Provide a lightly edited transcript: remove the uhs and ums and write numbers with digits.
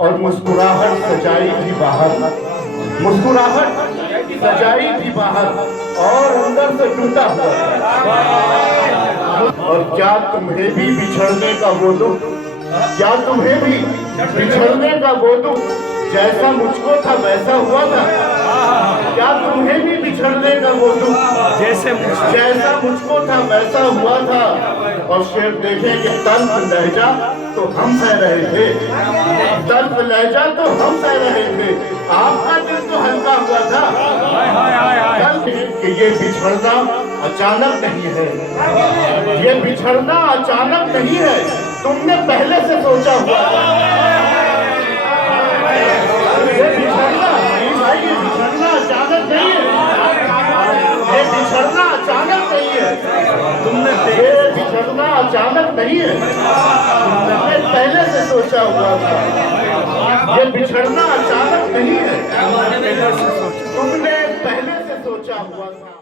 और मुस्कुराहट सजाई थी बाहर, मुस्कुराहट सजाई थी बाहर और अंदर से टूटा हुआ। और क्या तुम्हें भी बिछड़ने का वो दुख, क्या तुम्हें भी बिछड़ने का वो दुख जैसा मुझको था वैसा हुआ था? क्या तुम्हें भी बिछड़ने का वो दुख जैसा मुझको था वैसा हुआ था? और शेर देखें कि तल्ख लहजा तो हम सह रहे थे, तल्ख लहजा तो हम सह रहे थे, आपका दिल तो हल्का हुआ था। कि ये बिछड़ना अचानक नहीं है, ये बिछड़ना अचानक नहीं है, तुमने पहले से सोचा हुआ था। ये बिछड़ना भाई, ये बिछड़ना अचानक नहीं है, ये बिछड़ना अचानक नहीं है, ये बिछड़ना अचानक नहीं है, तुमने पहले से सोचा हुआ था। ये बिछड़ना अचानक नहीं है, तुमने पहले से सोचा हुआ था।